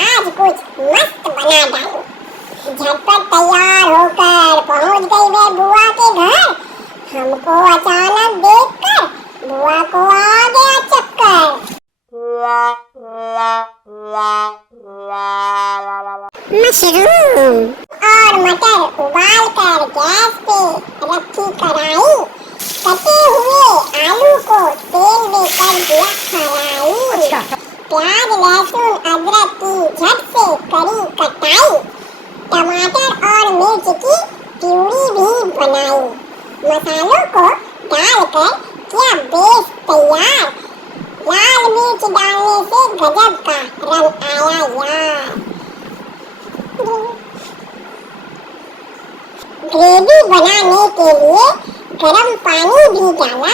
आज कुछ मस्त बना डालूं। झटपट तैयार होकर पहुंच गई वे बुआ के घर। हमको अचानक देखकर बुआ को आ गया चक्कर। मशरूम और मटर उबाल कर गैस पे रखी कढ़ाई। कटे हुए आलू को तेल में कर दिया फ्राई। प्याज लहसुन अदरक की झट से करी कटाई। टमाटर और मिर्च की प्यूरी भी बनाई। मसालों को डालकर किया बेस तैयार। लाल मिर्च डालने से गजब का रंग आया यार। ग्रेवी बनाने के लिए गरम पानी भी डाला।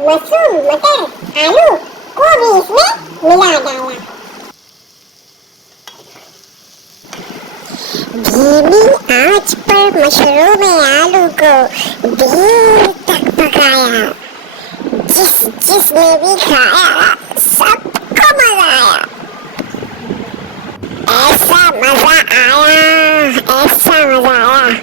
मशरूम मटर आलू को भी इसमें मिला डाला। धीमी आंच पर मशरूम आलू को देर तक पकाया। जिसने भी खाया सबको मजा आया। ऐसा मजा आया